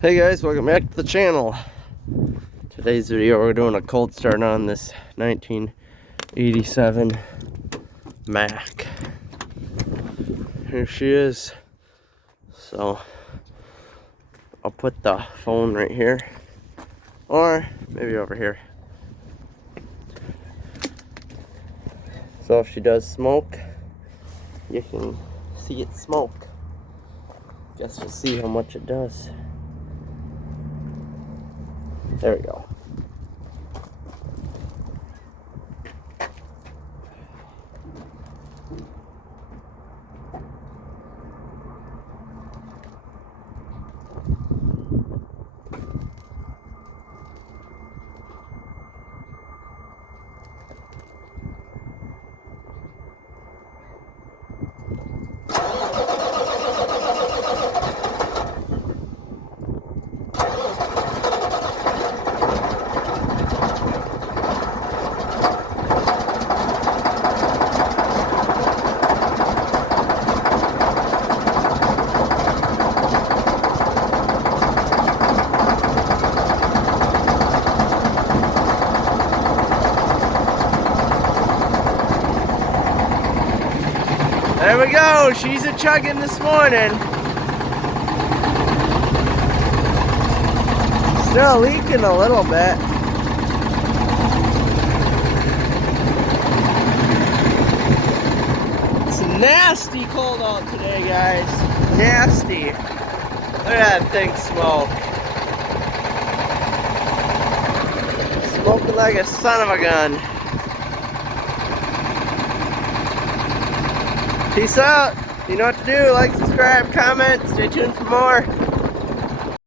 Hey guys, welcome back to the channel. Today's video we're doing a cold start on this 1987 Mack. Here she is. So I'll put the phone right here, or maybe over here. So if she does smoke, you can see it smoke. Guess we'll see how much it does. There we go. There we go, she's a chugging this morning. Still leaking a little bit. It's nasty cold out today, guys. Nasty. Look at that thing smoke. Smoking like a son of a gun. Peace out. You know what to do. Like, subscribe, comment. Stay tuned for more.